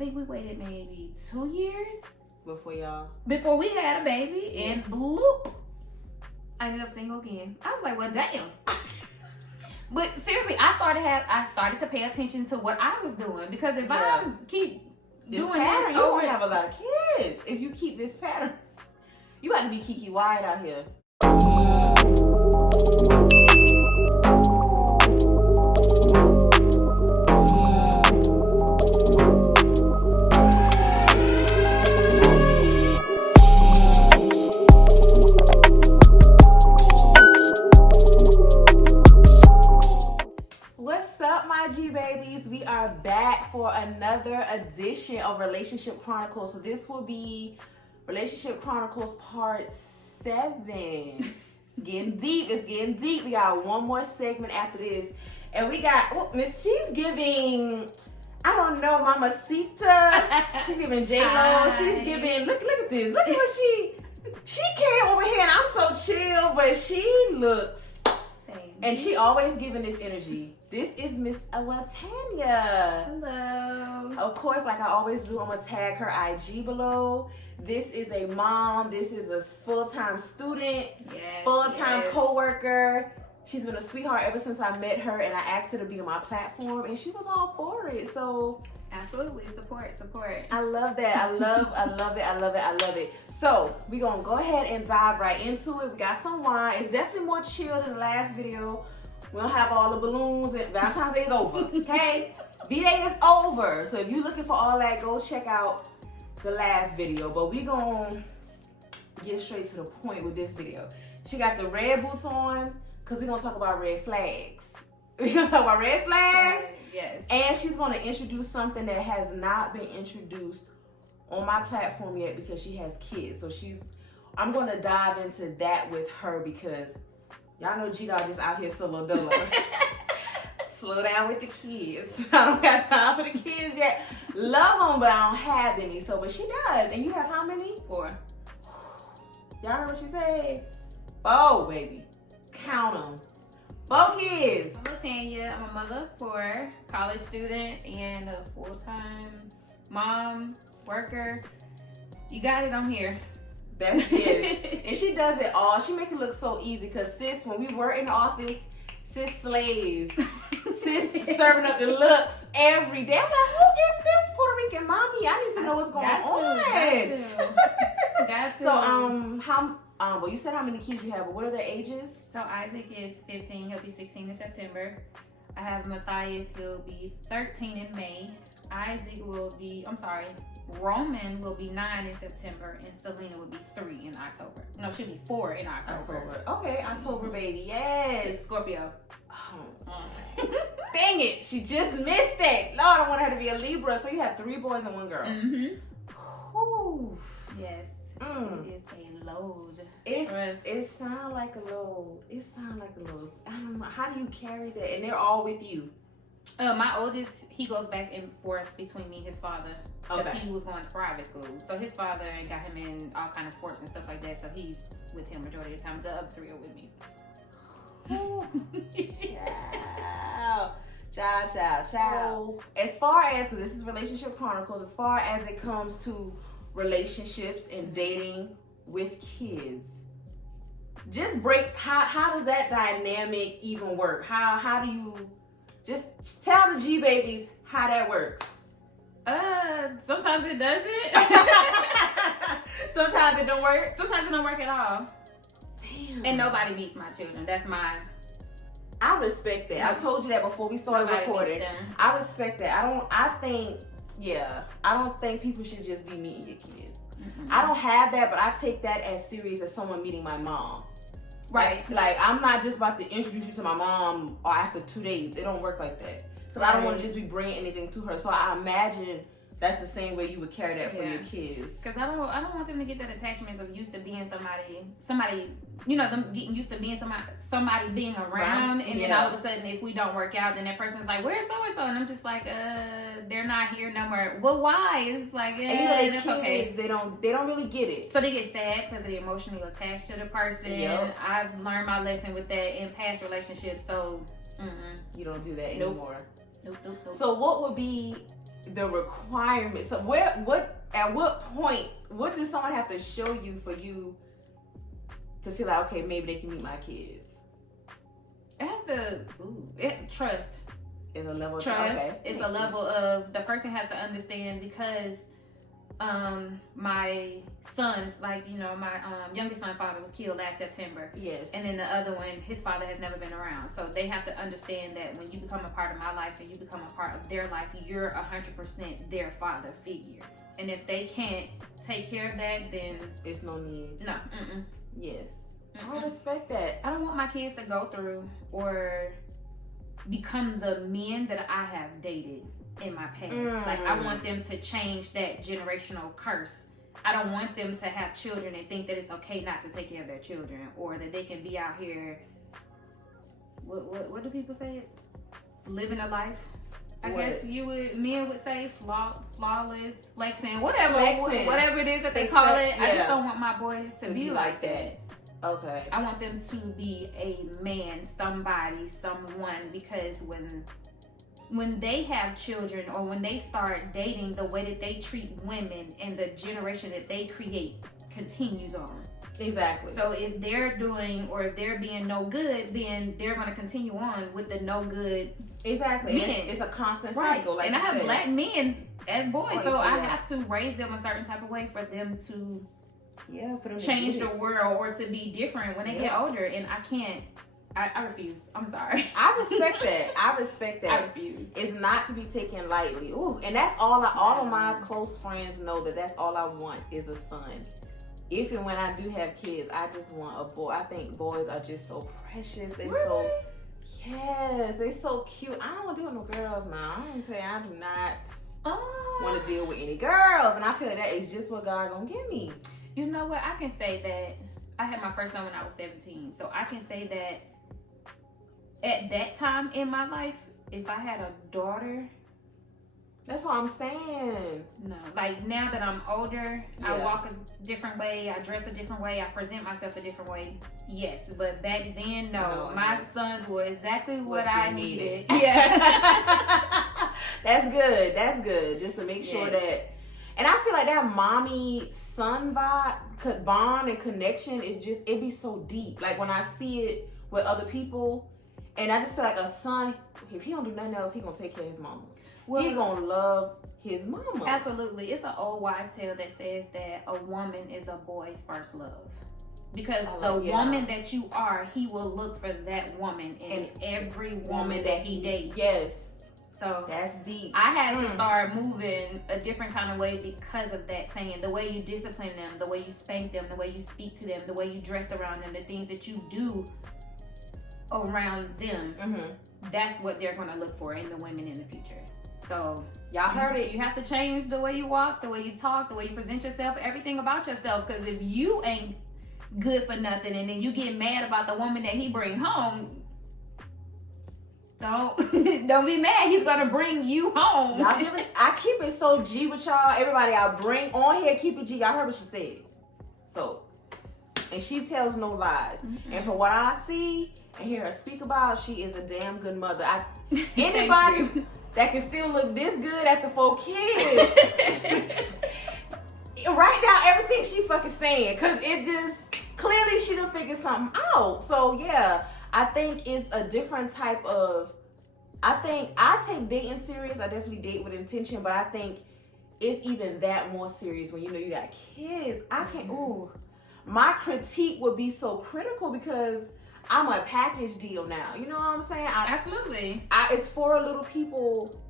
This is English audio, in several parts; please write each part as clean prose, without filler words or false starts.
think we waited maybe 2 years before we had a baby, and bloop, I ended up single again. I was like, well, damn. But seriously, I started to pay attention to what I was doing, because if I keep this doing pattern, this, you won't have a lot of kids. If you keep this pattern, you got to be Kiki Wyatt out here. We are back for another edition of Relationship Chronicles. So this will be Relationship Chronicles Part 7. It's getting deep. We got one more segment after this. And we got, Miss, she's giving, I don't know, Mamacita. She's giving J-Lo. She's giving, look at this. Look at what she came over here, and I'm so chill, but she looks, and she always giving this energy. This is Miss Tanya. Hello. Of course, like I always do, I'm going to tag her IG below. This is a mom. This is a full-time student, full-time co-worker. She's been a sweetheart ever since I met her, and I asked her to be on my platform, and she was all for it. So absolutely, support. I love that. I love it. So we're going to go ahead and dive right into it. We got some wine. It's definitely more chill than the last video. We don't have all the balloons, and Valentine's Day is over, okay? V-Day is over. So if you're looking for all that, go check out the last video. But we gonna get straight to the point with this video. She got the red boots on, because we're gonna talk about red flags. We're gonna talk about red flags. Yes. And she's gonna introduce something that has not been introduced on my platform yet, because she has kids. So I'm gonna dive into that with her, because y'all know G-Dog just out here solo dolo. Slow down with the kids. I don't have time for the kids yet. Love them, but I don't have any. So, but she does. And you have how many? 4. Y'all heard what she said? 4, baby. Count them. 4 kids. I'm Tanya. I'm a mother of 4, college student, and a full-time mom, worker. You got it, I'm here. That's it. And she does it all. She makes it look so easy, because sis, when we were in the office, sis slays. Sis serving up the looks every day. I'm like, who is this Puerto Rican mommy? I need to know what's going on. Got to. So well, you said how many kids you have, but what are their ages? So Isaac is 15. He'll be 16 in September. I have Matthias. He'll be 13 in May. Roman will be 9 in September, and Selena will be 3 in October. No, she'll be 4 in October. Okay, October, baby. Yes. It's Scorpio. Dang it, she just missed it. Lord, I want her to be a Libra. So you have 3 boys and 1 girl. Mm-hmm. Yes. It is a load. It sounds like a load. I don't know. How do you carry that? And they're all with you. My oldest, he goes back and forth between me and his father, because he was going to private school. So his father got him in all kind of sports and stuff like that. So he's with him majority of the time. The other 3 are with me. Ciao. As far as, because this is Relationship Chronicles, as far as it comes to relationships and dating with kids, just break, how does that dynamic even work? How do you, just tell the G babies how that works. Sometimes it doesn't. Sometimes it don't work. Sometimes it don't work at all. Damn. And nobody meets my children. That's my. I respect that. I told you that before we started recording. I respect that. I don't think people should just be meeting your kids. Mm-hmm. I don't have that, but I take that as serious as someone meeting my mom. Right. Like I'm not just about to introduce you to my mom after 2 days. It don't work like that. Because I don't want to just be bringing anything to her. So I imagine that's the same way you would carry that for your kids. Because I don't want them to get that attachment of used to being somebody, you know, them getting used to being somebody being around, and then all of a sudden, if we don't work out, then that person's like, "Where's so and so?" And I'm just like, they're not here no more. Well, why? It's just like, that's okay. They don't really get it. So they get sad because they're emotionally attached to the person. Yep. I've learned my lesson with that in past relationships. So you don't do that anymore. Nope. So what would be the requirements. So at what point, what does someone have to show you for you to feel like, okay, maybe they can meet my kids? It has to trust. It's a level of trust. Okay. It's a level of the person has to understand, because my sons, like, you know, my youngest son father was killed last September. Yes. And then the other one, his father has never been around. So they have to understand that when you become a part of my life and you become a part of their life, you're 100% their father figure. And if they can't take care of that, then it's no need. No. Yes. I respect that. I don't want my kids to go through or become the men that I have dated in my past. Like, I want them to change that generational curse. I don't want them to have children and think that it's okay not to take care of their children, or that they can be out here, what do people say? Living a life. I guess men would say flawless, flexing, whatever it is that they call it. Yeah. I just don't want my boys to be like that. Okay. I want them to be a man, somebody, someone, because when they have children or when they start dating, the way that they treat women and the generation that they create continues on. Exactly. So if they're doing, or if they're being no good, then they're going to continue on with the no good. Exactly. Men. It's a constant cycle. Like, and I have black men as boys, so I have to raise them a certain type of way for them to for them change the world or to be different when they get older. And I can't. I refuse. I'm sorry. I respect that. I refuse. It's not to be taken lightly. Ooh, and that's all of my close friends know, that's all I want is a son. If and when I do have kids, I just want a boy. I think boys are just so precious. They so cute. I don't want to deal with no girls now. I'm gonna tell you, I do not want to deal with any girls, and I feel like that is just what God gonna give me. You know what? I can say that I had my first son when I was 17, so I can say that at that time in my life, if I had a daughter, that's what I'm saying. No, like, now that I'm older, I walk a different way, I dress a different way, I present myself a different way. Yes, but back then, no. My sons were exactly what I needed. Yeah. That's good. Just to make sure that. And I feel like that mommy-son vibe, bond and connection, it be so deep. Like, when I see it with other people, and I just feel like a son, if he don't do nothing else, he gonna take care of his mama. Well, he gonna love his mama. Absolutely. It's an old wives' tale that says that a woman is a boy's first love. Because woman that you are, he will look for that woman in every woman that he dates. Yes. So that's deep. I had to start moving a different kind of way because of that saying. The way you discipline them, the way you spank them, the way you speak to them, the way you dress around them, the things that you do around them, that's what they're going to look for in the women in the future. So y'all heard it. You have to change the way you walk, the way you talk, the way you present yourself, everything about yourself. Because if you ain't good for nothing and then you get mad about the woman that he bring home, don't be mad. He's gonna bring you home. I keep it so G with y'all. Everybody I bring on here, keep it G. Y'all heard what she said. So, and she tells no lies. And from what I see and hear her speak about, she is a damn good mother. Anybody that can still look this good after 4 kids, write down everything she fucking saying, because it just clearly she done figured something out. So yeah, I think it's a different type of. I think I take dating serious. I definitely date with intention, but I think it's even that more serious when you know you got kids. I can't. Ooh, my critique would be so critical because I'm a package deal now. You know what I'm saying? Absolutely. It's for little people.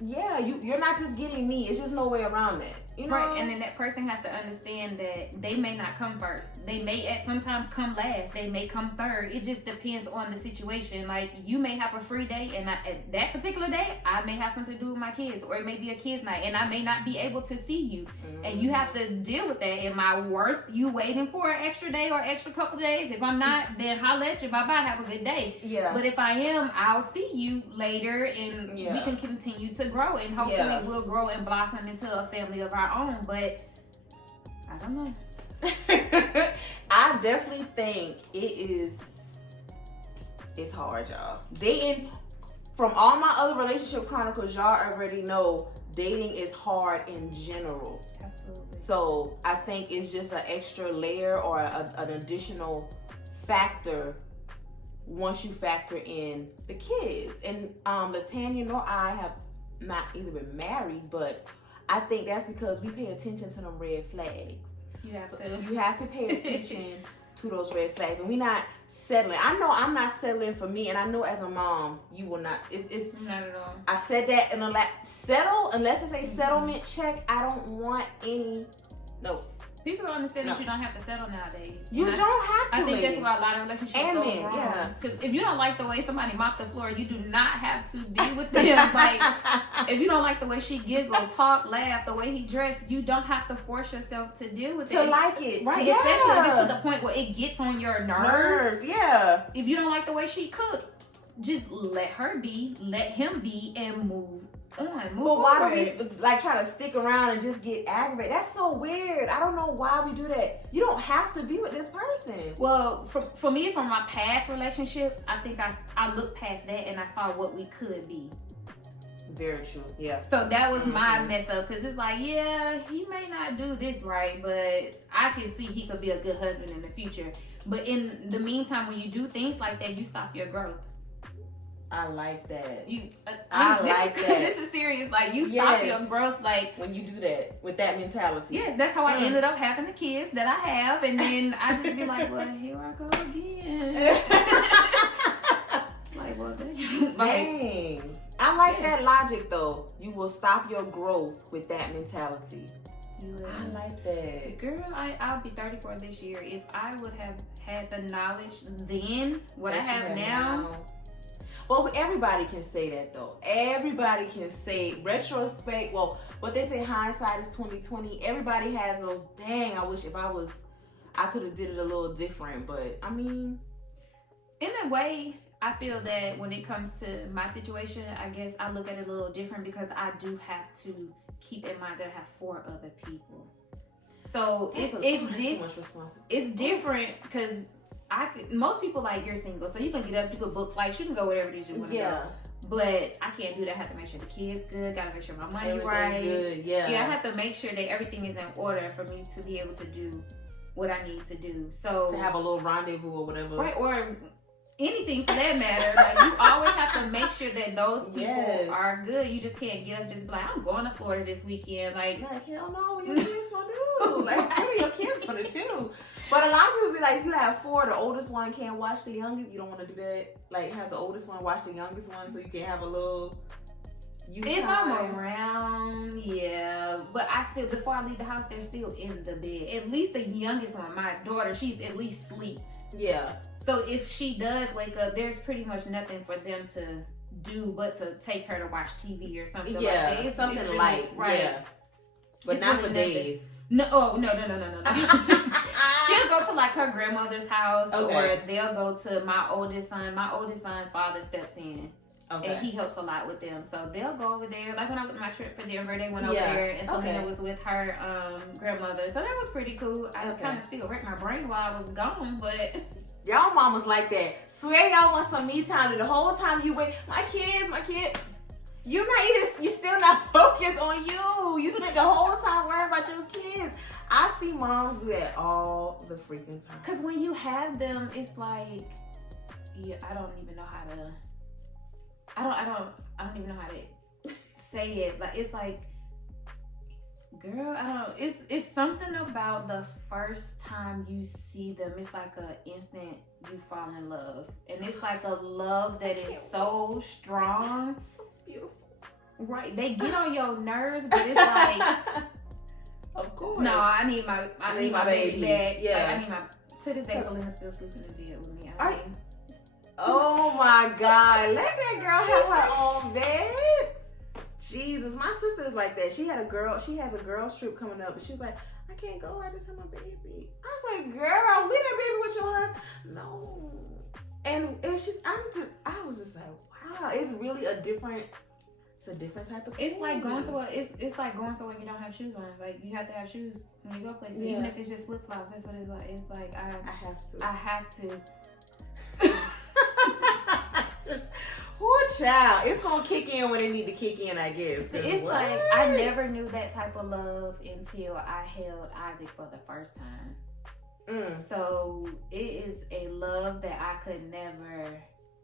Yeah, you're not just getting me. It's just no way around that. You know? Right, and then that person has to understand that they may not come first. They may sometimes come last. They may come third. It just depends on the situation. Like, you may have a free day, and at that particular day, I may have something to do with my kids, or it may be a kids' night, and I may not be able to see you. And you have to deal with that. Am I worth you waiting for an extra day or extra couple of days? If I'm not, then holla at you. Bye-bye. Have a good day. Yeah. But if I am, I'll see you later, and we can continue to grow, and hopefully we'll grow and blossom into a family of our own. But I don't know. I definitely think it's hard, y'all. Dating, from all my other relationship chronicles, y'all already know dating is hard in general. Absolutely. So I think it's just an extra layer or an additional factor once you factor in the kids. And Latanya nor I have not either been married, but I think that's because we pay attention to them red flags. You have to. You have to pay attention to those red flags, and we're not settling. I know I'm not settling for me, and I know as a mom, you will not. It's not at all. I said that in the settle unless it's a settlement check. I don't want any. No. People don't understand that you don't have to settle nowadays. You don't have to. I think that's why a lot of relationships go wrong. Yeah. Because if you don't like the way somebody mopped the floor, you do not have to be with them. Like, if you don't like the way she giggled, talk, laugh, the way he dressed, you don't have to force yourself to deal with it. To like it. Right. Yeah. Especially if it's to the point where it gets on your nerves. Yeah. If you don't like the way she cooked, just let her be, let him be, and move on. But why do we like try to stick around and just get aggravated? That's so weird. I don't know why we do that. You don't have to be with this person. Well, for me, from my past relationships, I think I looked past that and I saw what we could be. Very true. Yeah. So that was my mess up, because it's like, yeah, he may not do this right, but I can see he could be a good husband in the future. But in the meantime, when you do things like that, you stop your growth. I like that. I like that. This is serious. Like, you stop your growth, like when you do that with that mentality. Yes, that's how I ended up having the kids that I have, and then I just be like, well, here I go again. Like, well, dang. I like that logic though. You will stop your growth with that mentality. I like that. Girl, I'll be 34 this year. If I would have had the knowledge then, what I have now. Well, everybody can say that though. Everybody can say retrospect. Well, what they say, hindsight is 20/20. Everybody has those. Dang, I wish I could have did it a little different. But I mean, in a way, I feel that when it comes to my situation, I guess I look at it a little different because I do have to keep in mind that I have 4 other people. So it's different because most people like, you're single, so you can get up, you can book flights, you can go wherever it is you want to go. But I can't do that. I have to make sure the kids good. Gotta make sure my money right. Good. Yeah, I have to make sure that everything is in order for me to be able to do what I need to do. So to have a little rendezvous or whatever, right? Or anything for that matter. Like, you always have to make sure that those people are good. You just can't get up just be like, I'm going to Florida this weekend. Like hell no, what your kids gonna do? Like, what are your kids gonna do? But a lot of people be like, you have 4, the oldest one can't watch the youngest. You don't want to do that. Like, have the oldest one watch the youngest one so you can have a little. If I'm around, yeah. But I still, before I leave the house, they're still in the bed. At least the youngest one, my daughter, she's at least asleep. Yeah. So if she does wake up, there's pretty much nothing for them to do but to take her to watch TV or something like that. It's really, light, right? Yeah. But it's not really for days. No. She'll go to like her grandmother's house, or they'll go to my oldest son. My oldest son, father steps in, and he helps a lot with them. So they'll go over there. Like when I went on my trip for Denver, they went over there, and Selena was with her grandmother. So that was pretty cool. I kind of still wrecked my brain while I was gone, but. Y'all mamas like that. Swear y'all want some me time, and the whole time you wait, my kids. You still not focused on you. You spent the whole time worrying about your kids. I see moms do that all the freaking time. Cause when you have them, it's like, I don't even know how to. I don't even know how to say it. Like, it's like, girl, I don't know. It's something about the first time you see them. It's like an instant you fall in love, and it's like a love that is so strong. So beautiful. Right? They get on your nerves, but it's like, of course. No, I need my baby back. Yeah. Like, I need my. To this day, Selena's still sleeping in bed with me. Oh my God! Let that girl have her own bed. Jesus, my sister is like that. She has a girls trip coming up, and she's like, I can't go, I just have my baby. I was like, girl, leave that baby with your husband. No. And I was just like, wow, it's really a different type of It's like going to it's like going somewhere you don't have shoes on. Like, you have to have shoes when you go places. Even if it's just flip flops, that's what it's like. It's like I have to. Oh, child, it's gonna kick in when it need to kick in, I guess. It's like I never knew that type of love until I held Isaac for the first time. So it is a love that I could never.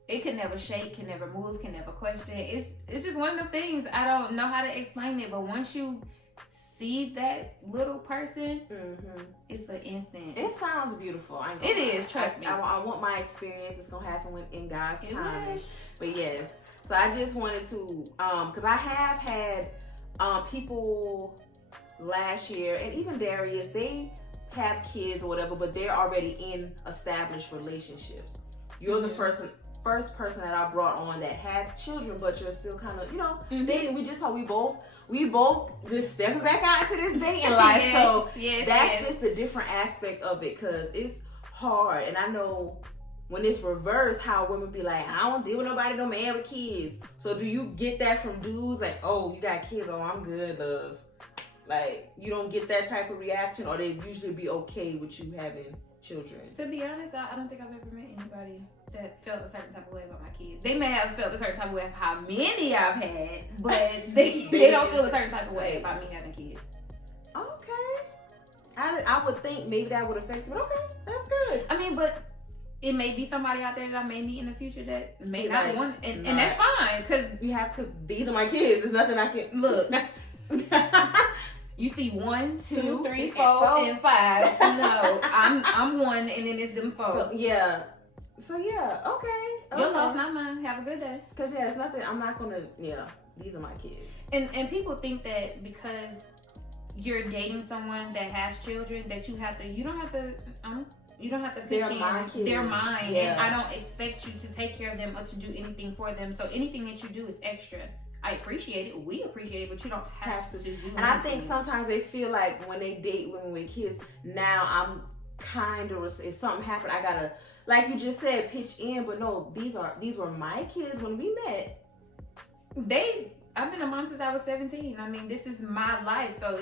It can never shake, can never move, can never question. It's just one of them things. I don't know how to explain it, but once you see that little person, it's an instant. It sounds beautiful. It is, trust me. I want my experience. It's gonna happen in God's time. But yes, so I just wanted to, because I have had people last year, and even Darius, they have kids or whatever, but they're already in established relationships. You're the first person that I brought on that has children, but you're still kind of, dating. We just thought we both just stepping back out into this dating life. So that's just a different aspect of it, because it's hard. And I know when it's reversed, how women be like, I don't deal with nobody, no man with kids. So do you get that from dudes? Like, oh, you got kids, oh, I'm good, love. Like, you don't get that type of reaction, or they usually be okay with you having children? To be honest, I don't think I've ever met anybody that felt a certain type of way about my kids. They may have felt a certain type of way of how many I've had, but they don't feel a certain type of way about me having kids. Okay. I would think maybe that would affect it, but okay, that's good. I mean, but it may be somebody out there that I may meet in the future that may not want, and that's fine, because these are my kids. There's nothing I can look. You see 1, 2, 3, 4, and 5. No, I'm 1, and then it's them 4. Yeah. So yeah, okay. Your loss, not mine. Have a good day. Cause it's nothing. I'm not gonna. Yeah, these are my kids. And people think that because you're dating someone that has children that you have to. You don't have to. You don't have to pitch in. My kids. They're mine, and I don't expect you to take care of them or to do anything for them. So anything that you do is extra. I appreciate it. We appreciate it, but you don't have to do anything. And I think sometimes they feel like when they date women with kids, now I'm kind of, if something happened, I gotta, like you just said, pitch in. But no, these were my kids when we met. I've been a mom since I was 17. I mean, this is my life, so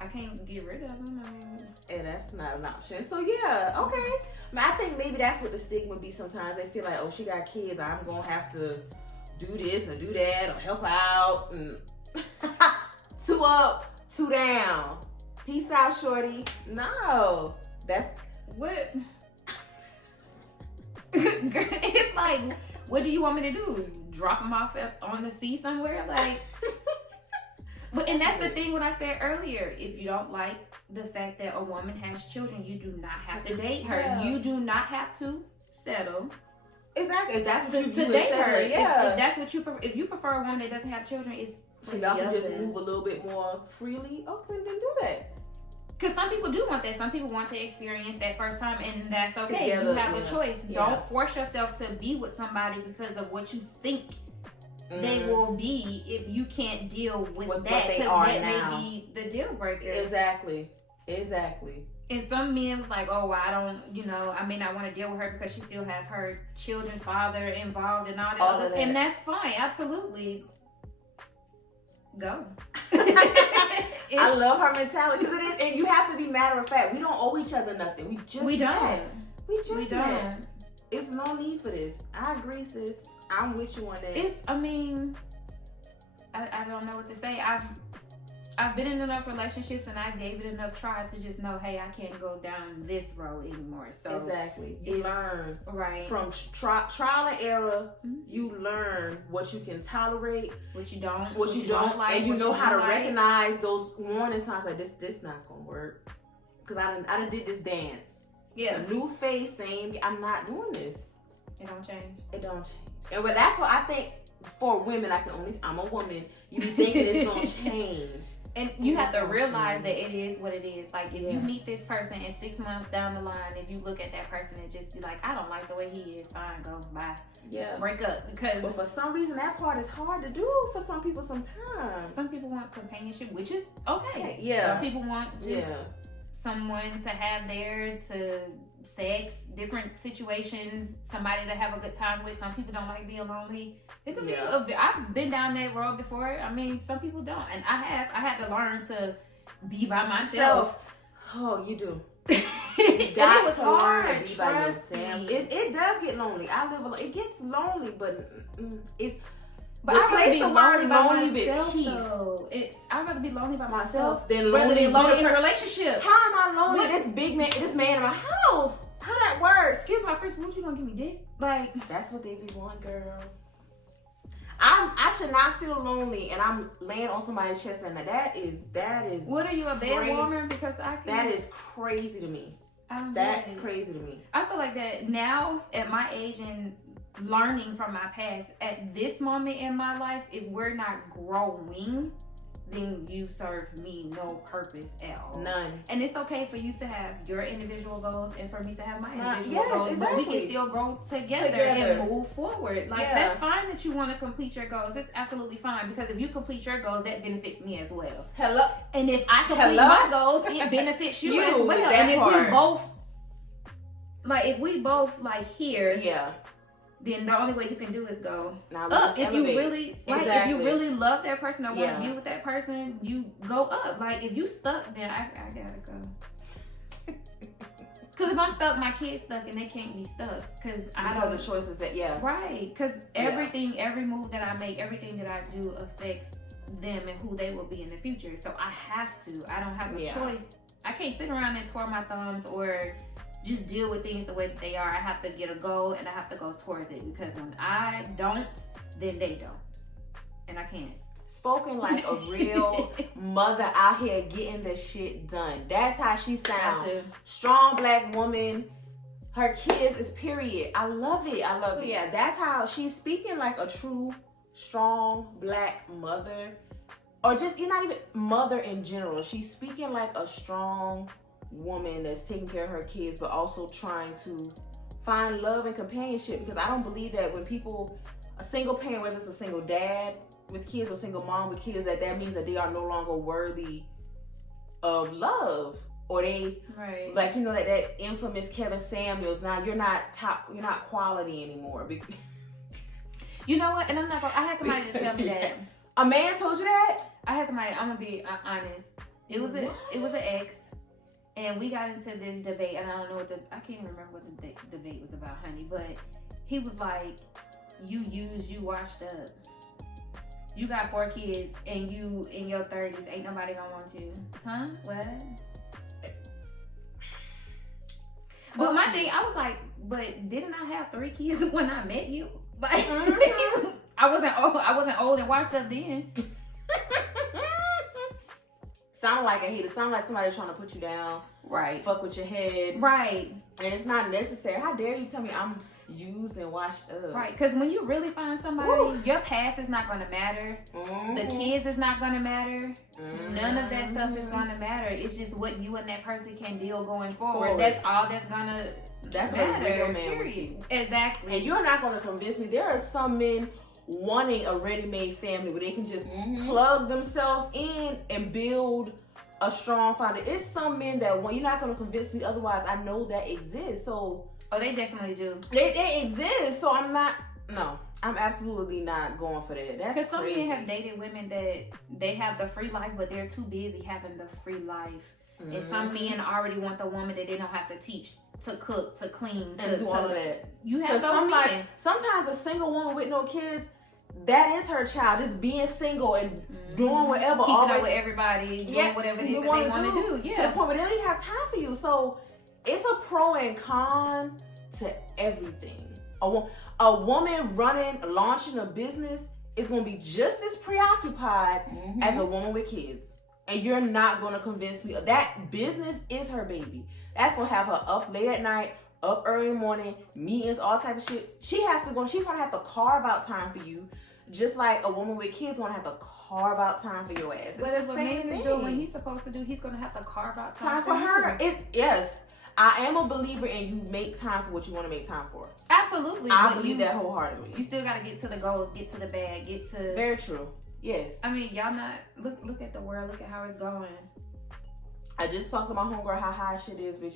I can't get rid of them. I mean, and that's not an option. So yeah, okay. I think maybe that's what the stigma be. Sometimes they feel like, oh, she got kids, I'm gonna have to do this or do that or help out. And 2 up, 2 down. Peace out, shorty. No, that's what. It's like, what do you want me to do? Drop them off on the sea somewhere? Like, but and that's the thing. What I said earlier. If you don't like the fact that a woman has children, you do not have to date her. Yeah. You do not have to settle. Exactly. If that's what you to date her, if that's what you prefer, if you prefer a woman that doesn't have children, it's so y'all can just move a little bit more freely. Okay, then do that. Because some people do want that. Some people want to experience that first time, and that's okay. Together, you have a choice. Yeah. Don't force yourself to be with somebody because of what you think they will be if you can't deal with that. Because that may be the deal breaker. Exactly. And some men was like, oh, I don't, I may not want to deal with her because she still have her children's father involved and all that other. And that's fine. Absolutely. Go. I love her mentality because it is, and you have to be matter of fact. We don't owe each other nothing. We don't. Met. It's no need for this. I agree, sis. I'm with you on that. I don't know what to say. I've been in enough relationships and I gave it enough try to just know, hey, I can't go down this road anymore. So exactly, you learn from trial and error. You learn what you can tolerate, what you don't like, and you know how to recognize those warning signs. Like this not gonna work because I done did this dance. Yeah, a new face, same. I'm not doing this. It don't change. And but that's what I think. For women, I'm a woman. You be thinking it's gonna change. And you have to realize that it is what it is. Like, if you meet this person and 6 months down the line, if you look at that person and just be like, I don't like the way he is, fine, go, bye. Yeah. Break up. But for some reason, that part is hard to do for some people sometimes. Some people want companionship, which is okay. Yeah. Some people want just someone to have there to sex, different situations, somebody to have a good time with. Some people don't like being lonely. It could be. I've been down that road before. I mean, some people don't, and I had to learn to be by myself. Oh, you do. it was hard. Trust me. It does get lonely. I live alone. It gets lonely, but it's. But I'd rather be lonely by myself, peace. though. I'd rather be lonely by myself than lonely in a relationship. How am I lonely? This man in my house. How that works? Excuse my first, what you gonna give me dick? Like that's what they be wanting, girl. I should not feel lonely, and I'm laying on somebody's chest, and that is. What are you, a bed warmer? Because I can. That is crazy to me. That's crazy to me. I feel like that now at my age and learning from my past at this moment in my life, if we're not growing, then you serve me no purpose at all. None. And it's okay for you to have your individual goals and for me to have my individual goals. Exactly. But we can still grow together and move forward. Like that's fine that you want to complete your goals. It's absolutely fine, because if you complete your goals, that benefits me as well. Hello. And if I complete my goals, it benefits you as well. And if we both here, then the only way you can do is go up. If you really if you really love that person or want to be with that person, you go up. Like if you stuck, then I gotta go. Because if I'm stuck, my kid's stuck, and they can't be stuck because of choices that right. Because everything, every move that I make, everything that I do affects them and who they will be in the future. So I have to. I don't have a choice. I can't sit around and twirl my thumbs or just deal with things the way that they are. I have to get a goal and I have to go towards it, because when I don't, then they don't. And I can't. Spoken like a real mother out here getting the shit done. That's how she sounds. Strong black woman. Her kids is period. I love it. Yeah, that's how she's speaking, like a true, strong black mother. Or just not even mother in general. She's speaking like a strong woman that's taking care of her kids, but also trying to find love and companionship. Because I don't believe that when people, a single parent, whether it's a single dad with kids or single mom with kids, that means that they are no longer worthy of love, or they like that infamous Kevin Samuels. Now you're not quality anymore. You know what? And I'm not gonna. I had somebody to tell me that. A man told you that? I had somebody. I'm gonna be honest. It was an ex. And we got into this debate, and I don't know I can't even remember what the debate was about, honey. But he was like, you washed up. You got 4 kids, and you in your 30s, ain't nobody gonna want you. Huh? What? But my thing, I was like, but didn't I have 3 kids when I met you? Like, I wasn't old and washed up then. Sound like a hater. Sound like somebody trying to put you down. Right. Fuck with your head. Right. And it's not necessary. How dare you tell me I'm used and washed up? Right. Because when you really find somebody, your past is not going to matter. The kids is not going to matter. None of that stuff is going to matter. It's just what you and that person can deal going forward. That's all that's going to matter. What a real man will see. Exactly. And you're not going to convince me. There are some men wanting a ready-made family where they can just plug themselves in and build a strong foundation. It's some men that you're not going to convince me otherwise. I know that exists. So they definitely do. They exist. So I'm absolutely not going for that. That's because some men have dated women that they have the free life, but they're too busy having the free life. And some men already want the woman that they don't have to teach to cook, to clean, to do all of that. You have those men. Sometimes a single woman with no kids, that is her child, just being single and doing whatever, keeping up with everybody, doing whatever it is that they want to do. Yeah, to the point where they don't even have time for you. So it's a pro and con to everything. A woman launching a business is going to be just as preoccupied as a woman with kids. And you're not going to convince me that business is her baby. That's going to have her up late at night, up early in the morning, meetings, all type of shit. She's going to have to carve out time for you. Just like a woman with kids going to have to carve out time for your ass. But if a man is doing what he's supposed to do, he's going to have to carve out time for her. Yes. I am a believer in you make time for what you want to make time for. Absolutely. I believe that wholeheartedly. You still got to get to the goals, get to the bag, get to... Very true. Yes. I mean, y'all not... Look at the world. Look at how it's going. I just talked to my homegirl how high shit is, bitch.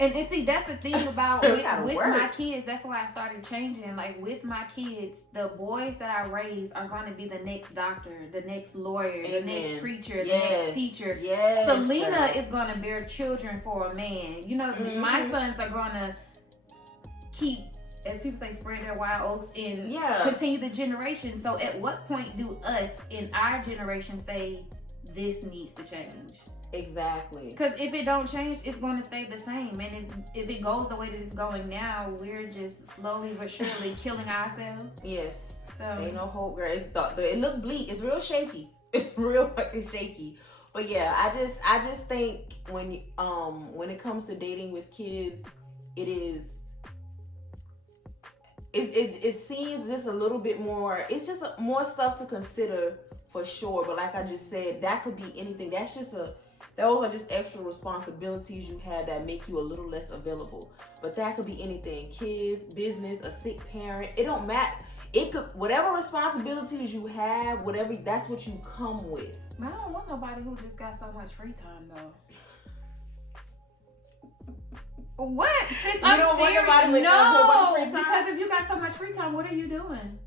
And see, that's the thing about with work. my kids. That's why I started changing. Like with my kids, the boys that I raise are going to be the next doctor, the next lawyer, the next preacher, the next teacher. Yes, Selena is going to bear children for a man. You know, my sons are going to keep, as people say, spread their wild oats and continue the generation. So at what point do us in our generation say this needs to change? Exactly. Because if it don't change, it's going to stay the same. And if it goes the way that it's going now, we're just slowly but surely killing ourselves. Yes. So ain't no hope, girl. It look bleak. It's real shaky. It's real fucking shaky. But yeah, I just think when it comes to dating with kids, it seems just a little bit more. It's just more stuff to consider for sure. But like I just said, that could be anything. Those are just extra responsibilities you have that make you a little less available. But that could be anything. Kids, business, a sick parent. It don't matter. It could, whatever responsibilities you have, whatever, that's what you come with. I don't want nobody who just got so much free time though. What? Sis, you don't want nobody with a bunch of free time? Because if you got so much free time, what are you doing?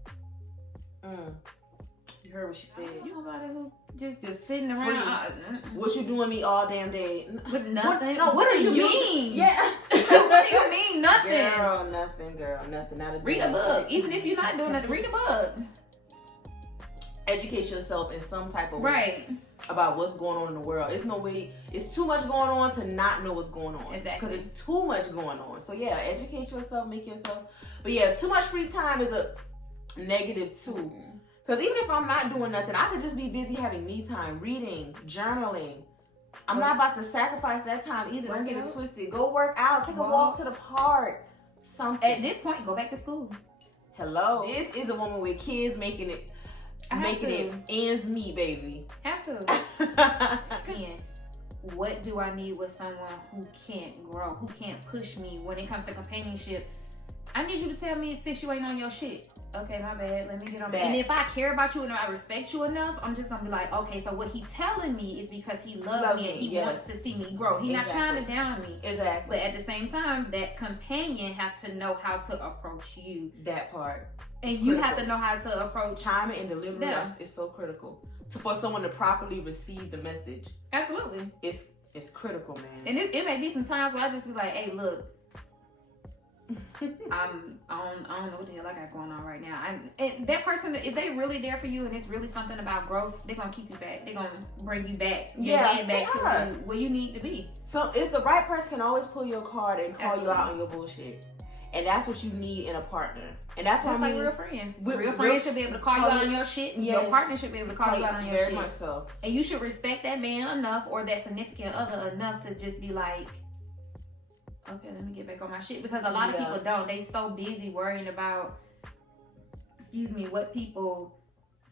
You heard what she said. You nobody who just sitting around. What you doing me all damn day? With nothing? What do you mean? Yeah. What do you mean nothing? Girl, nothing. Not a read a book. Even if you're not doing it, read a book. Educate yourself in some type of way about what's going on in the world. It's no way. It's too much going on to not know what's going on. Exactly. Because it's too much going on. So yeah, educate yourself, make yourself. But yeah, too much free time is a negative too. Because even if I'm not doing nothing, I could just be busy having me time, reading, journaling. I'm not about to sacrifice that time either. Don't get it twisted. Go work out. Take a walk to the park. Something. At this point, go back to school. Hello. This is a woman with kids making it ends meet, baby. Have to. What do I need with someone who can't grow, who can't push me when it comes to companionship? I need you to tell me since you ain't on your shit. Okay, my bad. Let me get on that. And if I care about you and I respect you enough, I'm just gonna be like, okay, so what he telling me is because he loves me and he wants to see me grow. He's not trying to down me. Exactly. But at the same time, that companion have to know how to approach you. That part. And you have to know how to approach timing and delivery is so critical for someone to properly receive the message. Absolutely. It's critical, man. And it may be some times where I just be like, hey, look. I don't know what the hell I got going on right now. And that person, if they really there for you and it's really something about growth, they're gonna keep you back. They're gonna bring you back. Back to where you need to be. So it's the right person can always pull your card and call you out on your bullshit. And that's what you need in a partner. And that's what I mean. Like real friends. Real friends should be able to call you out on your shit. And your partner should be able to call you out on your shit. Very much so. And you should respect that man enough or that significant other enough to just be like, okay, let me get back on my shit. Because a lot of people don't. They so busy worrying about, what people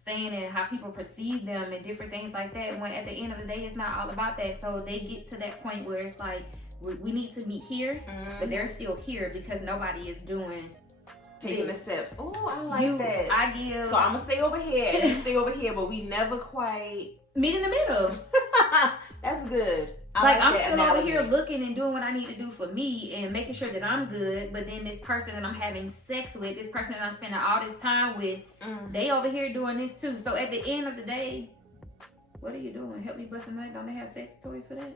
saying and how people perceive them and different things like that. When at the end of the day, it's not all about that. So they get to that point where it's like, we need to meet here, but they're still here because nobody is taking the steps. Oh, I like that. So I'm gonna stay over here and you stay over here, but we never quite meet in the middle. That's good. I'm still over here looking and doing what I need to do for me and making sure that I'm good. But then this person that I'm having sex with, this person that I'm spending all this time with, they over here doing this too. So at the end of the day, what are you doing? Help me bust a nut? Don't they have sex toys for that?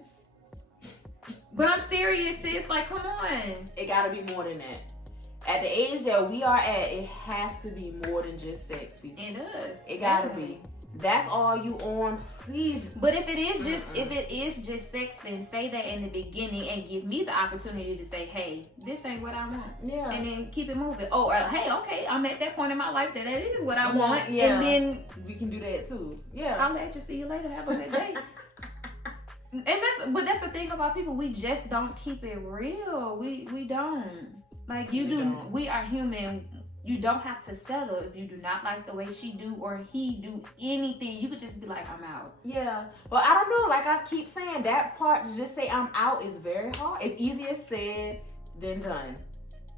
But I'm serious, sis. Like, come on. It gotta be more than that. At the age that we are at, it has to be more than just sex, people. It does. It gotta be. That's all you on, please. But if it is just sex, then say that in the beginning and give me the opportunity to say, hey, this ain't what I want. Yeah. And then keep it moving. Oh, hey, okay, I'm at that point in my life that is what I want. Yeah. And then we can do that too. Yeah. I'll let you see you later. Have a good day. And that's the thing about people. We just don't keep it real. We don't. Like we are human. You don't have to settle if you do not like the way she do or he do anything. You could just be like, I'm out. Yeah. Well, I don't know. Like I keep saying, that part to just say I'm out is very hard. It's easier said than done.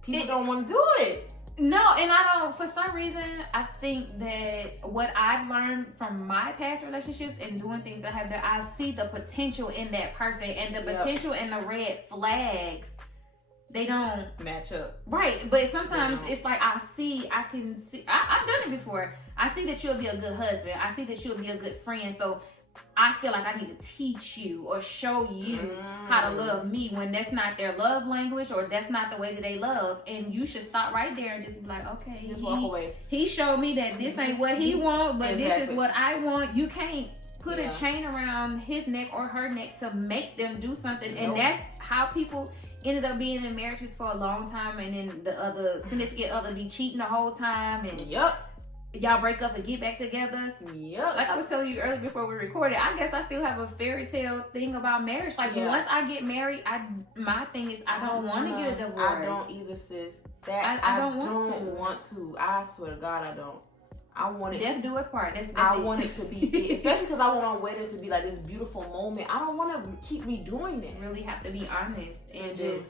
People don't want to do it. No, and I don't, for some reason, I think that what I've learned from my past relationships and doing things that I have done, I see the potential in that person and the potential and the red flags they don't match up. Right, but sometimes it's like I've done it before. I see that you'll be a good husband. I see that you'll be a good friend. So I feel like I need to teach you or show you how to love me when that's not their love language or that's not the way that they love. And you should stop right there and just be like, okay, just walk away. He showed me that this ain't what he wants, but this is what I want. You can't put a chain around his neck or her neck to make them do something. And that's how people ended up being in marriages for a long time, and then the other significant other be cheating the whole time, and y'all break up and get back together. Like I was telling you earlier before we recorded, I guess I still have a fairy tale thing about marriage. Like once I get married, my thing is I don't want to get a divorce. I don't either, sis. I don't want to. I swear to God, I don't. I want it. Death do us part. I want it to be, especially because I want our weddings to be like this beautiful moment. I don't want to keep redoing it. Really have to be honest and just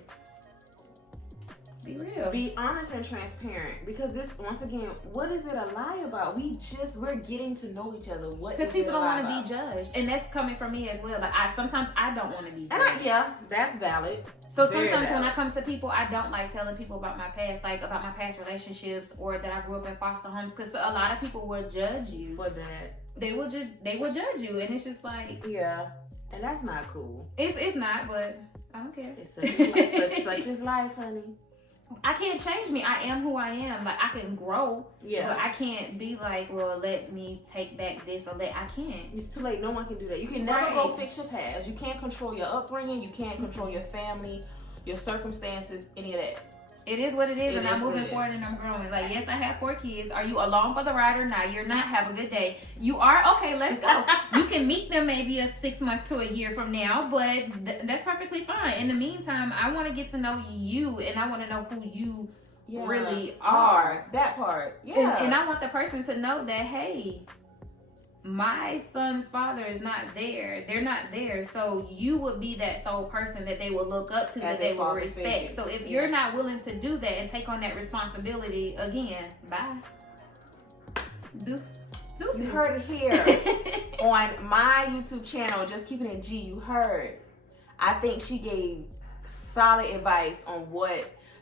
be real. Be honest and transparent, because this, once again, what is it a lie about? We're getting to know each other. Because people don't want to be judged, and that's coming from me as well. Like sometimes I don't want to be judged. That's valid. So sometimes when I come to people, I don't like telling people about my past, like about my past relationships or that I grew up in foster homes, because a lot of people will judge you for that. They will judge you, and it's just like and that's not cool. It's not, but I don't care. It's such is life, honey. I can't change me. I am who I am. Like I can grow, but I can't be like, well, let me take back this or I can't. It's too late. No one can do that. You can never go fix your past. You can't control your upbringing. You can't control your family, your circumstances, any of that. It is what it is, and I'm moving forward and I'm growing. Like, yes, I have 4 kids. Are you along for the ride or not? You're not. Have a good day. You are? Okay, let's go. You can meet them maybe 6 months to a year from now, but that's perfectly fine. In the meantime, I want to get to know you, and I want to know who you really are. That part. Yeah. And I want the person to know that, hey, my son's father is not there. They're not there. So you would be that sole person that they will look up to, that they will respect. So if you're not willing to do that and take on that responsibility, again, bye. Deuces. You heard it here on my YouTube channel, Just Keepin It G. You heard. I think she gave solid advice on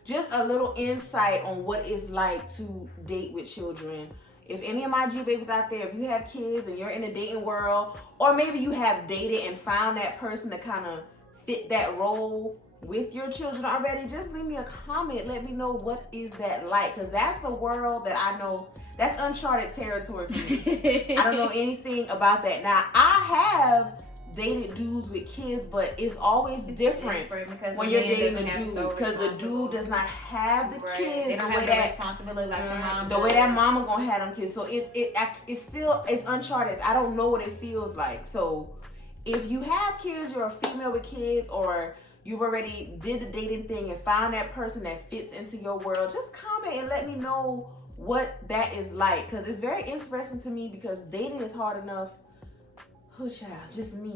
just a little insight on what it's like to date with children. If any of my G babies out there, if you have kids and you're in the dating world, or maybe you have dated and found that person to kind of fit that role with your children already, just leave me a comment. Let me know what is that like, because that's a world that I know, that's uncharted territory for me. I don't know anything about that. Now, I have dated dudes with kids, but it's always different when you're dating a dude, because the dude does not have the kids. They don't have the responsibility like the mom. The way that mama gonna have them kids, so it's uncharted. I don't know what it feels like. So if you have kids, you're a female with kids, or you've already did the dating thing and found that person that fits into your world, just comment and let me know what that is like, because it's very interesting to me, because dating is hard enough. Oh, child, just me.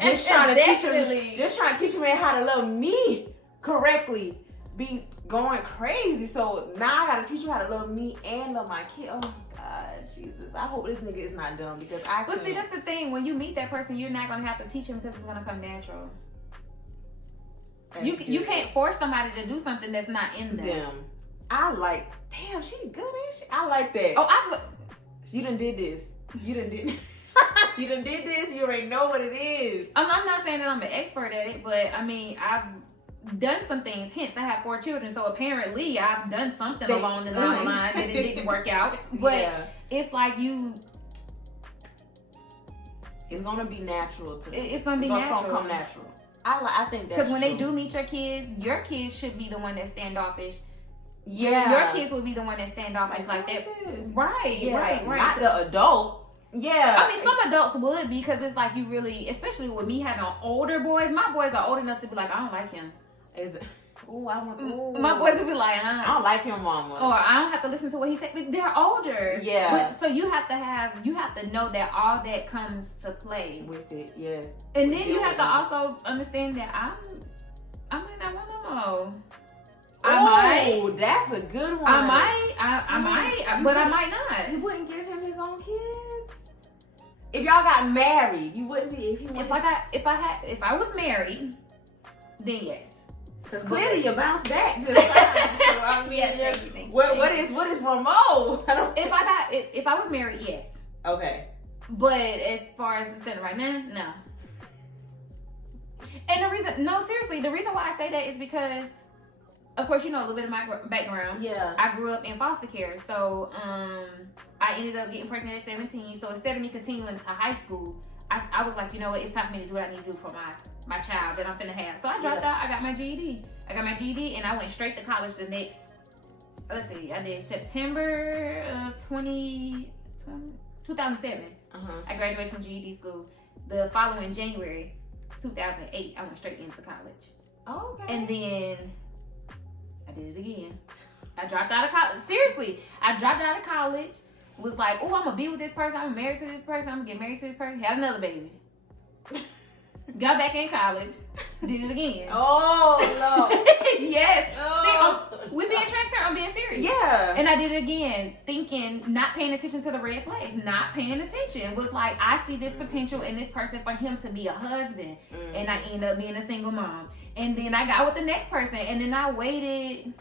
just trying to teach me how to love me correctly. Be going crazy. So now I gotta teach you how to love me and love my kid. Oh God, Jesus. I hope this nigga is not dumb, because But see, that's the thing. When you meet that person, you're not gonna have to teach him, because it's gonna come natural. You can't force somebody to do something that's not in them. Damn, she good, ain't she? I like that. Oh, you done did this. You done did this. You already know what it is. I'm not saying that I'm an expert at it, but I mean, I've done some things. Hence, I have 4 children, so apparently I've done something along the line that it didn't work out. But it's like it's gonna be natural to them. It's gonna be natural. It's gonna come natural. I think that's because when they do meet your kids should be the one that's standoffish. Yeah, your kids will be the one that's standoffish like that. Right. Not the adult. Yeah. I mean, some adults would, because it's like you really, especially with me having older boys. My boys are old enough to be like, I don't like him. My boys would be like, I don't like him, mama. Or I don't have to listen to what he said. But they're older. Yeah. But, so you have to know that all that comes to play with it. Yes. And then you have to also understand that I might not want no more. That's a good one. I might, but I might not. You wouldn't give him his own kids? If y'all got married, you wouldn't be. If I was married, then yes. Because clearly you bounced back just fine. So I mean, yes, thank you. What is one more? If I was married, yes. Okay. But as far as the standard right now, no. And the reason why I say that is because, of course, you know a little bit of my background. Yeah. I grew up in foster care, so I ended up getting pregnant at 17. So instead of me continuing to high school, I was like, you know what, it's time for me to do what I need to do for my child that I'm finna have. So I dropped out. I got my GED. And I went straight to college the next. Let's see, I did September of 2007. I graduated from GED school. The following January, 2008, I went straight into college. Oh, okay. And then I did it again. I dropped out of college. Seriously, I dropped out of college. Was like, oh, I'm gonna be with this person. I'm married to this person. I'm gonna get married to this person. Had another baby. Got back in college. Did it again. Oh no. Yes. Oh. See, we being transparent. I'm being serious. Yeah. And I did it again, thinking, not paying attention to the red flags. Not paying attention. Was like, I see this potential in this person for him to be a husband, and I end up being a single mom. And then I got with the next person, and then I waited.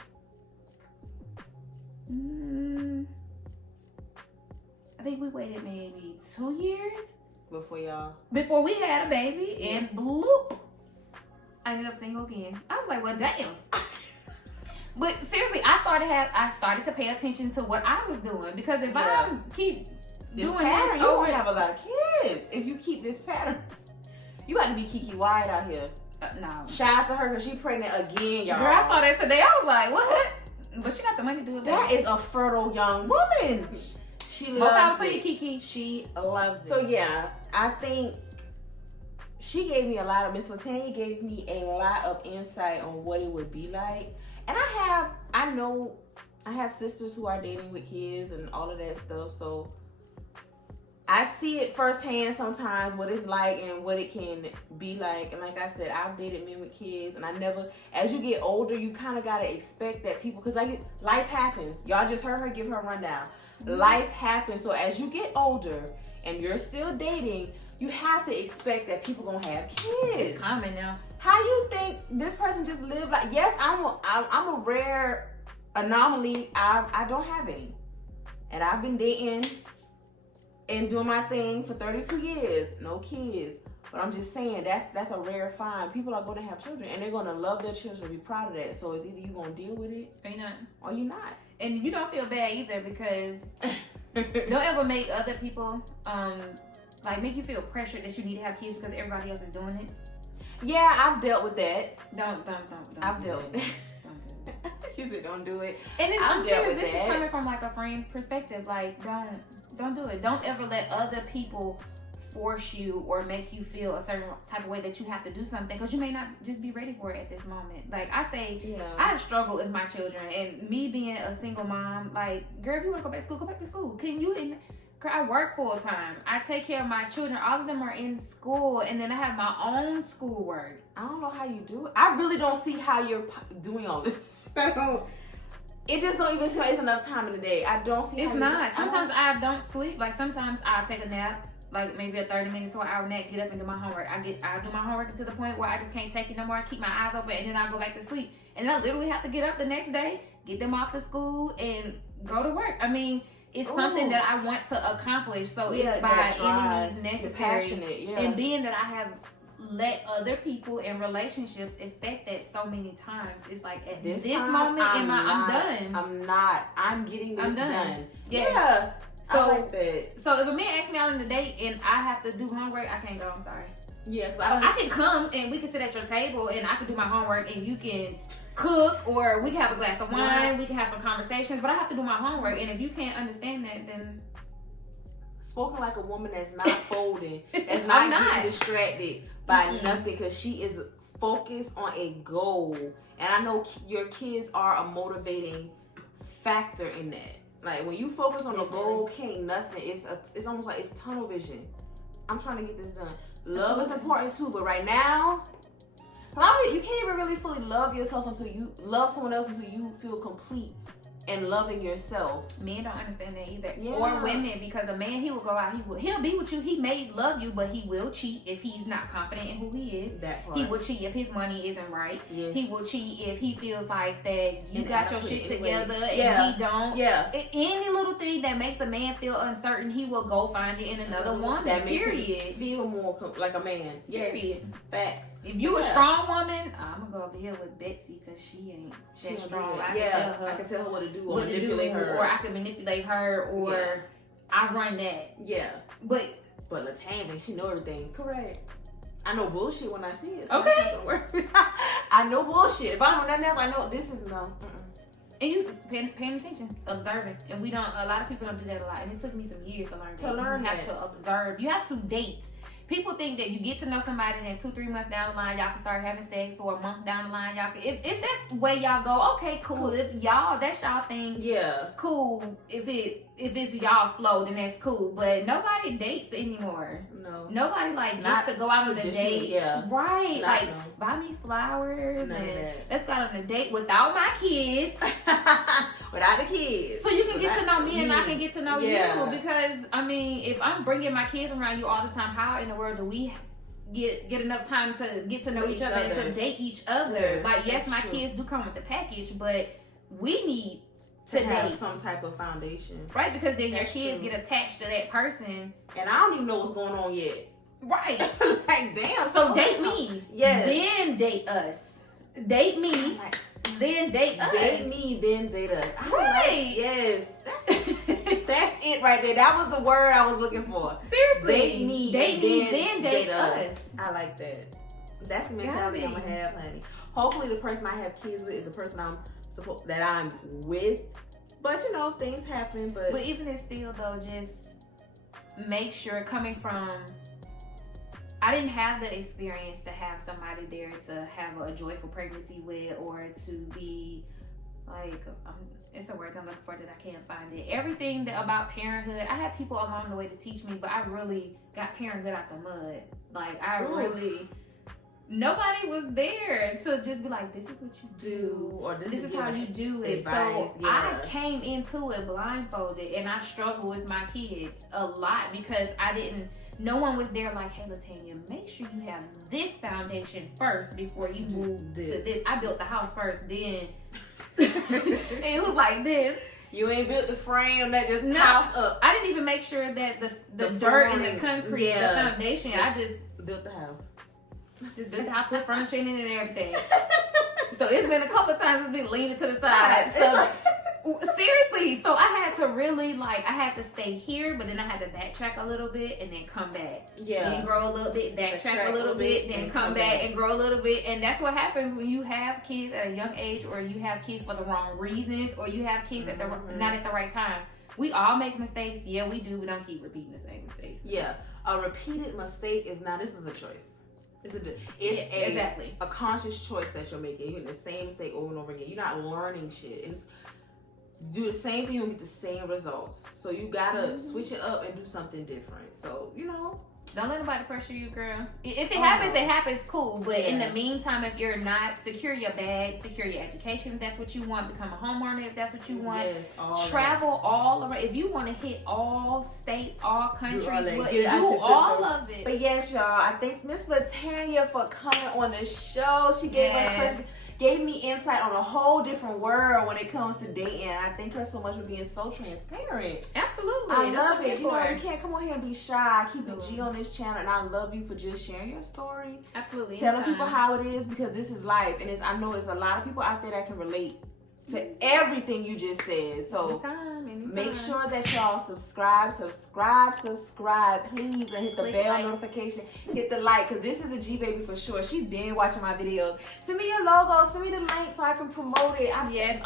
I think we waited maybe 2 years before we had a baby, and bloop, I ended up single again. I was like, well, damn. But seriously, I started to pay attention to what I was doing, because if I keep this doing pattern, this you over, won't have a lot of kids. If you keep this pattern, you got to be Kiki Wyatt out here. No. Shout out to her because she pregnant again, y'all. Girl, I saw that today. I was like, what? But she got the money to do it. That is a fertile young woman. She loves it. Kiki. She loves it. So yeah, I think she gave me a lot of, Miss Latanya gave me a lot of insight on what it would be like. And I know I have sisters who are dating with kids and all of that stuff. So I see it firsthand sometimes, what it's like and what it can be like. And like I said, I've dated men with kids, and as you get older, you kind of got to expect that people, because like life happens. Y'all just heard her give her rundown. Life happens. So as you get older and you're still dating, you have to expect that people gonna have kids. It's common now. How you think this person just lived like? Yes, I'm a rare anomaly. I don't have any, and I've been dating and doing my thing for 32 years, no kids. But I'm just saying that's a rare find. People are going to have children, and they're going to love their children, be proud of that. So it's either you going to deal with it, or you're not. Or you're not. And you don't feel bad either, because don't ever make other people like make you feel pressured that you need to have kids because everybody else is doing it. Yeah, I've dealt with that. Don't. I've dealt with that. Don't do it. She said, "Don't do it." And then I'm serious. This is coming from like a friend perspective. Like, don't do it. Don't ever let other people force you or make you feel a certain type of way that you have to do something, because you may not just be ready for it at this moment. Like I say, I have struggled with my children, and me being a single mom, like, girl, if you want to go back to school, go back to school. Can you? Girl, I work full time. I take care of my children. All of them are in school, and then I have my own schoolwork. I don't know how you do it. I really don't see how you're doing all this. It just don't even seem like it's enough time in the day. I don't see. It's not. Sometimes I don't sleep. Like sometimes I'll take a nap, like maybe a 30-minute to an hour nap, get up and do my homework. I do my homework to the point where I just can't take it no more. I keep my eyes open, and then I go back to sleep. And then I literally have to get up the next day, get them off to school, and go to work. I mean, it's something that I want to accomplish. So it's by any means necessary. And being that I have let other people in relationships affect that so many times, it's like at this moment I'm done. I'm getting this done. Yes. Yeah. So, I like that. So if a man asks me out on a date and I have to do homework, I can't go. I'm sorry. Yes, I can come and we can sit at your table and I can do my homework and you can cook, or we can have a glass of wine, we can have some conversations, but I have to do my homework. And if you can't understand that, then spoken like a woman that's not folding, that's not getting distracted by nothing, because she is focused on a goal. And I know your kids are a motivating factor in that. Like when you focus on the goal, can't nothing. It's almost like it's tunnel vision. I'm trying to get this done. Love is important too, but right now, you can't even really fully love yourself until you love someone else until you feel complete and loving yourself. Men don't understand that either. Yeah. Or women, because a man, he will go out, he'll be with you, he may love you, but he will cheat if he's not confident in who he is. That part. He will cheat if his money isn't right. Yes. He will cheat if he feels like that you got your shit together and he don't. Yeah. Any little thing that makes a man feel uncertain, he will go find it in another woman. That makes period. him feel more like a man. Yes. Period. Facts. If you a strong woman, I'm gonna go over here with Betsy because she ain't that strong. I can tell her what to do or manipulate her. Or I can manipulate her, or I run that. Yeah. But Latanya, she know everything. Correct. I know bullshit when I see it. So okay. I know bullshit. If I don't know nothing else, I know this is no. And you paying attention, observing, and we don't. A lot of people don't do that a lot, and it took me some years to learn. You have to observe. You have to date. People think that you get to know somebody, and then 2-3 months down the line, y'all can start having sex, or a month down the line, y'all can. If that's the way y'all go, okay, cool. If y'all, that's y'all thing. Yeah. Cool. If it's y'all flow, then that's cool. But nobody dates anymore. No. Nobody gets to go out on a date. Yeah. Right. Buy me flowers and let's go out on a date without my kids. Without the kids. So you can get to know me and I can get to know you. Because, I mean, if I'm bringing my kids around you all the time, how in the world do we get enough time to get to know each other and to date each other? Yeah, yes, my kids do come with the package, but we need to have date some type of foundation. Right, because then your kids get attached to that person. And I don't even know what's going on yet. Right. Like, damn. So date me. Yes. Then date us. Date me. Then date us. Date me, then date us. Right. Yes. That's it right there. That was the word I was looking for. Seriously. Date me, then date us. I like that. That's the mentality I'm gonna have, honey. Hopefully the person I have kids with is the person that I'm with. But you know, things happen. But even if still though, just make sure coming from. I didn't have the experience to have somebody there to have a joyful pregnancy with, or to be like, it's a word I'm looking for that I can't find it. Everything about parenthood, I had people along the way to teach me, but I really got parenthood out the mud. Like, nobody was there to just be like, this is what you do, or this is how you do it. So I came into it blindfolded, and I struggled with my kids a lot because no one was there like, hey, Latanya, make sure you have this foundation first before you move to this. I built the house first, then and it was like this. You ain't built the frame that just pops up. I didn't even make sure that the dirt and the concrete, the foundation. I just built the house. Just built the house, put furniture in it and everything. So it's been a couple of times it's been leaning to the side. So seriously, so I had to really I had to stay here, but then I had to backtrack a little bit and then come back. Yeah. Then grow a little bit, backtrack a little bit, then come back and grow a little bit. And that's what happens when you have kids at a young age, or you have kids for the wrong reasons, or you have kids not at the right time. We all make mistakes. Yeah, we do. We don't keep repeating the same mistakes. Yeah. A repeated mistake is a choice. It's a conscious choice that you're making. You're in the same mistake over and over again. You're not learning shit. It's do the same thing and get the same results. So you gotta switch it up and do something different. So, don't let nobody pressure you, girl. If it happens, it happens, cool. But in the meantime, if you're not, secure your bag, secure your education if that's what you want, become a homeowner if that's what you want. Yes, travel all around. If you want to hit all states, all countries, do all of it. But yes, y'all, I thank Miss Latanya for coming on the show. She gave me insight on a whole different world when it comes to dating. I thank her so much for being so transparent. Absolutely. I love it. You can't come on here and be shy. Keep it G on this channel, and I love you for just sharing your story. Absolutely. Telling people how it is, because this is life, and I know there's a lot of people out there that can relate to everything you just said. So anytime. Make sure that y'all subscribe, please, and hit the bell notification, hit the like, because this is a G baby for sure. She been watching my videos. Send me your logo, send me the link so I can promote it. Always.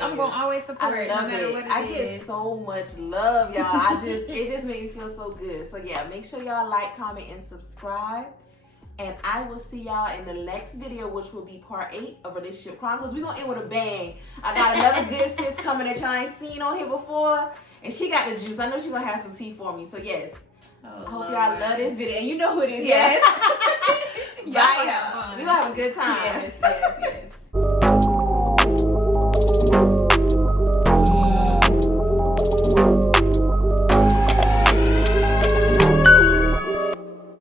I'm gonna always support it, no matter what it is. I get so much love, y'all. It just made me feel so good. So yeah, make sure y'all like, comment, and subscribe. And I will see y'all in the next video, which will be part 8 of Relationship Chronicles. We're going to end with a bang. I got another good sis coming that y'all ain't seen on here before. And she got the juice. I know she's going to have some tea for me. So, yes. I hope y'all love this video. And you know who it is. Yes. Bye, y'all. We're going to have a good time. Yes.